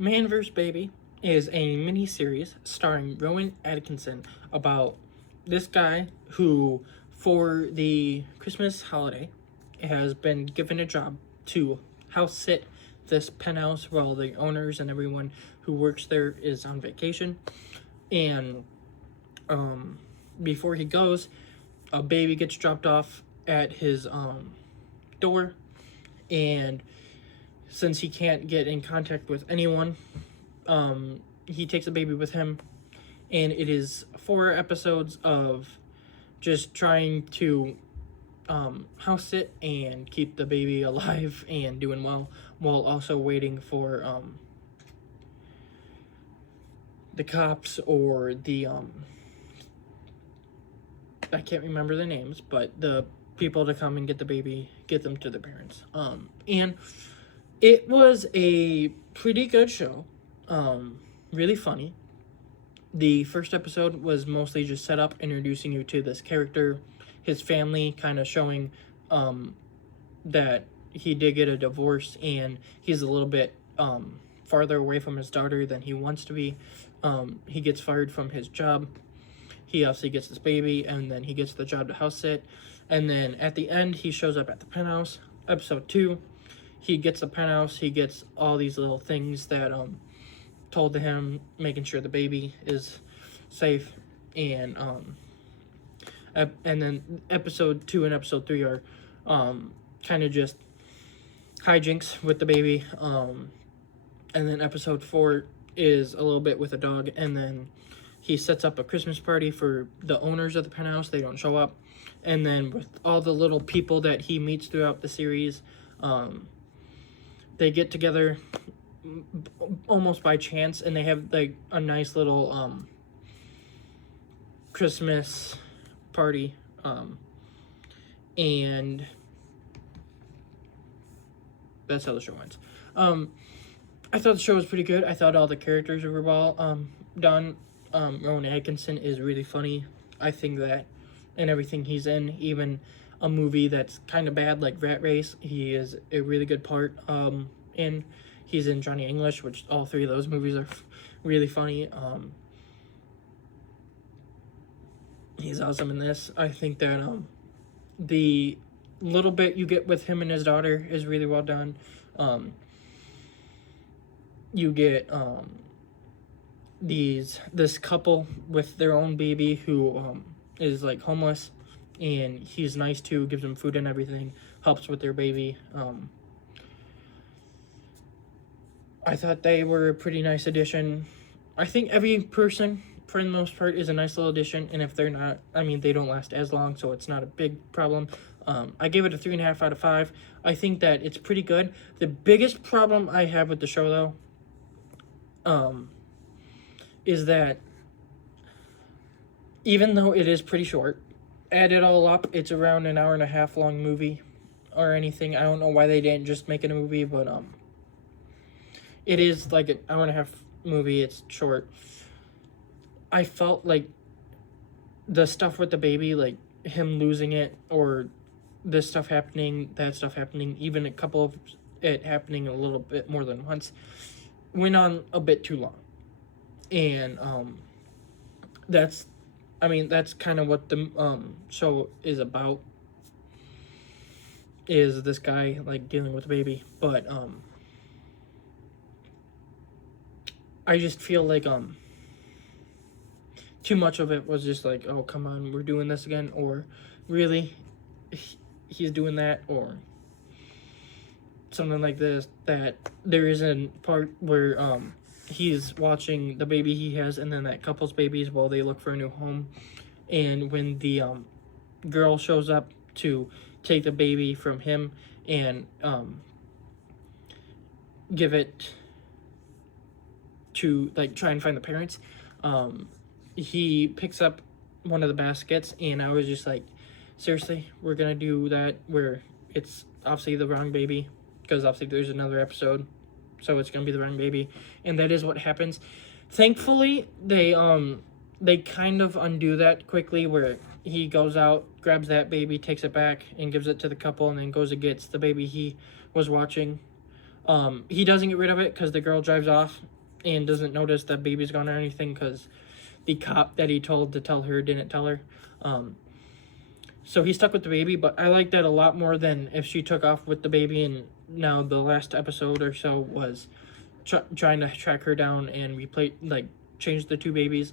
Man vs. Baby is a mini series starring Rowan Atkinson about this guy who, for the Christmas holiday, has been given a job to house sit this penthouse while the owners and everyone who works there is on vacation. And before he goes, a baby gets dropped off at his door, and since he can't get in contact with anyone, he takes the baby with him, and it is 4 episodes of just trying to house sit and keep the baby alive and doing well, while also waiting for the cops or the I can't remember the names, but the people to come and get the baby, get them to the parents. And it was a pretty good show. Really funny. The first episode was mostly just set up, introducing you to this character, his family, kind of showing that he did get a divorce and he's a little bit farther away from his daughter than he wants to be. He gets fired from his job. He obviously gets this baby, and then he gets the job to house sit. And then at the end, he shows up at the penthouse. Episode 2, he gets the penthouse. He gets all these little things that told to him, making sure the baby is safe. And then episode 2 and episode 3 are kind of just hijinks with the baby. And then episode 4 is a little bit with a dog, and then he sets up a Christmas party for the owners of the penthouse. They don't show up. And then with all the little people that he meets throughout the series, they get together almost by chance, and they have like a nice little Christmas party. And that's how the show ends. I thought the show was pretty good. I thought all the characters were well done. Rowan Atkinson is really funny. I think that in everything he's in, even a movie that's kind of bad like Rat Race, he is a really good part in. He's in Johnny English, which all 3 of those movies are really funny. He's awesome in this. I think that the little bit you get with him and his daughter is really well done. You get this couple with their own baby who is like homeless, and he's nice too, gives them food and everything, helps with their baby. I thought they were a pretty nice addition. I think every person, for the most part, is a nice little addition, and if they're not, I mean, they don't last as long, so it's not a big problem. I gave it a 3.5 out of 5. I think that it's pretty good. The biggest problem I have with the show, though, is that even though it is pretty short, add it all up, it's around an hour and a half long movie or anything. I don't know why they didn't just make it a movie, but it is like an hour and a half movie. It's short. I felt like the stuff with the baby, like him losing it, or this stuff happening, that stuff happening, even a couple of it happening a little bit more than once, went on a bit too long. And that's kind of what the show is about, is this guy like dealing with a baby. But I just feel like too much of it was just like, oh come on, we're doing this again, or really he's doing that, or something like this. That there is a part where he's watching the baby he has, and then that couple's babies, while they look for a new home. And when the girl shows up to take the baby from him and give it to, like, try and find the parents, he picks up one of the baskets, and I was just like, seriously, we're gonna do that where it's obviously the wrong baby, because obviously there's another episode, so it's gonna be the wrong baby, and that is what happens. Thankfully, they kind of undo that quickly, where he goes out, grabs that baby, takes it back, and gives it to the couple, and then goes and gets the baby he was watching. He doesn't get rid of it because the girl drives off and doesn't notice that baby's gone or anything because the cop that he told to tell her didn't tell her. So he's stuck with the baby, but I like that a lot more than if she took off with the baby and now the last episode or so was trying to track her down and change the two babies.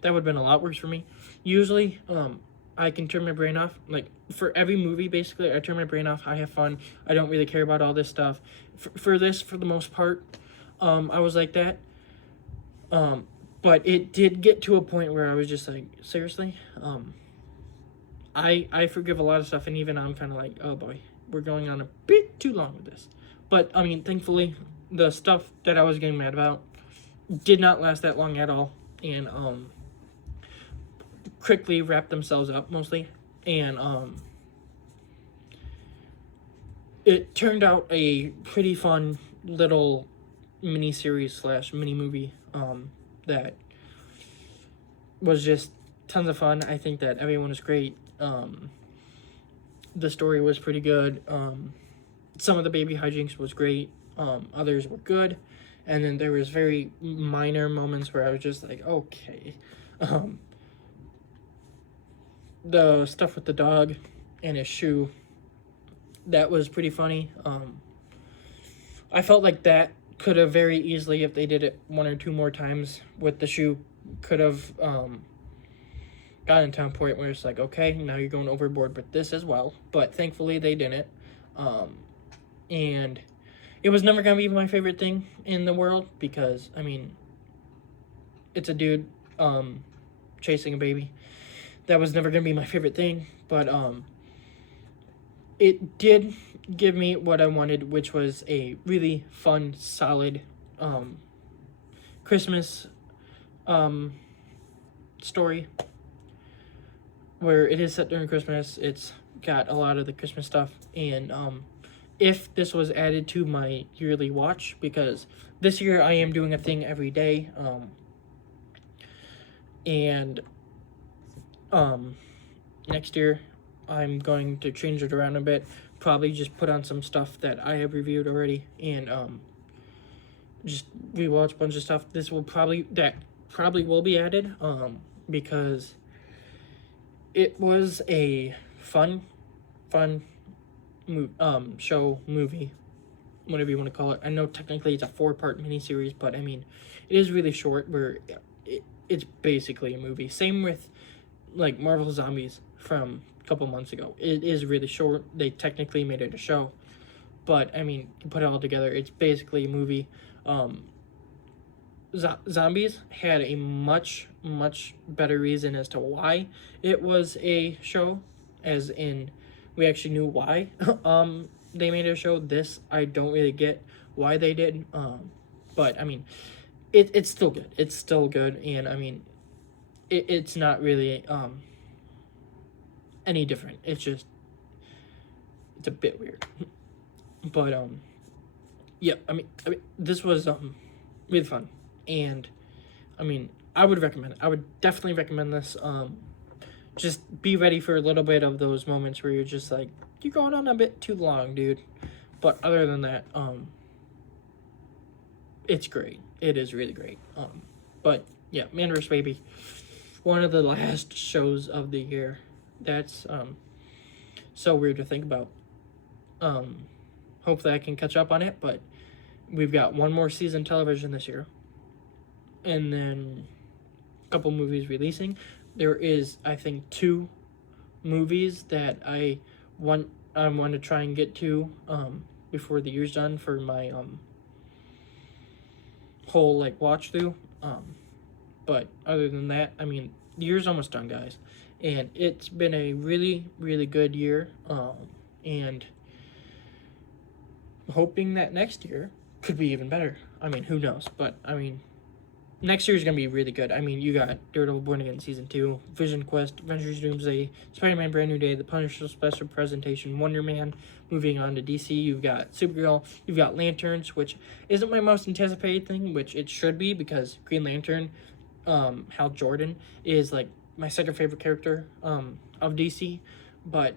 That would have been a lot worse for me. Usually, I can turn my brain off. Like, for every movie, basically, I turn my brain off. I have fun. I don't really care about all this stuff. For this, for the most part, I was like that. But it did get to a point where I was just like, seriously? I forgive a lot of stuff, and even I'm kind of like, oh boy, we're going on a bit too long with this. But, I mean, thankfully, the stuff that I was getting mad about did not last that long at all. And, quickly wrapped themselves up mostly, and it turned out a pretty fun little mini series slash mini movie that was just tons of fun. I think that everyone was great. The story was pretty good. Some of the baby hijinks was great. Others were good, and then there was very minor moments where I was just like, okay. The stuff with the dog and his shoe, that was pretty funny. I felt like that could have very easily, if they did it one or two more times with the shoe, could have gotten to a point where it's like, okay, now you're going overboard with this as well. But thankfully they didn't. And it was never going to be my favorite thing in the world because, I mean, it's a dude chasing a baby. That was never going to be my favorite thing, but it did give me what I wanted, which was a really fun, solid Christmas story where it is set during Christmas. It's got a lot of the Christmas stuff, and if this was added to my yearly watch, because this year I am doing a thing every day, and next year I'm going to change it around a bit, probably just put on some stuff that I have reviewed already, and just rewatch a bunch of stuff. This will probably will be added, because it was a fun movie, whatever you want to call it. I know technically it's a 4-part miniseries, but I mean, it is really short, where it's basically a movie. Same with like Marvel Zombies from a couple months ago. It is really short. They technically made it a show, but I mean, you put it all together, it's basically a movie. Zombies had a much better reason as to why it was a show, as in we actually knew why they made a show. This, I don't really get why they did, but I mean, it's still good. It's still good, and I mean, it's not really any different. It's just, it's a bit weird. But yeah, I mean this was really fun, and I mean, I would recommend it. I would definitely recommend this. Just be ready for a little bit of those moments where you're just like, you're going on a bit too long, dude. But other than that, it's great. It is really great. But yeah, Man vs. Baby, one of the last shows of the year. That's so weird to think about. Hopefully I can catch up on it, but we've got one more season television this year, and then a couple movies releasing. There is, I think, 2 movies that I want to try and get to before the year's done for my whole like watch through. But other than that, I mean, the year's almost done, guys, and it's been a really good year, and hoping that next year could be even better. I mean, who knows? But I mean, next year is going to be really good. I mean, you got Daredevil Born Again Season 2, Vision Quest, Avengers Doomsday, Spider-Man Brand New Day, The Punisher Special Presentation, Wonder Man, moving on to DC. You've got Supergirl, you've got Lanterns, which isn't my most anticipated thing, which it should be, because Green Lantern, Hal Jordan, is like my second favorite character of DC, but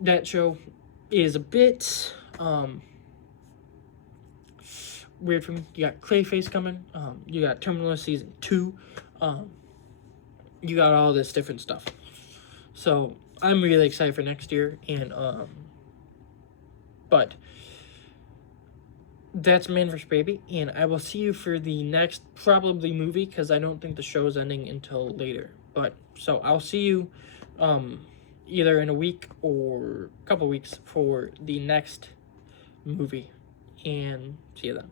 that show is a bit Weird for me. You got Clayface coming. You got Terminal Season 2. You got all this different stuff. So I'm really excited for next year. And but that's Man vs. Baby, and I will see you for the next probably movie, because I don't think the show is ending until later. But so I'll see you either in a week or a couple weeks for the next movie, and see you then.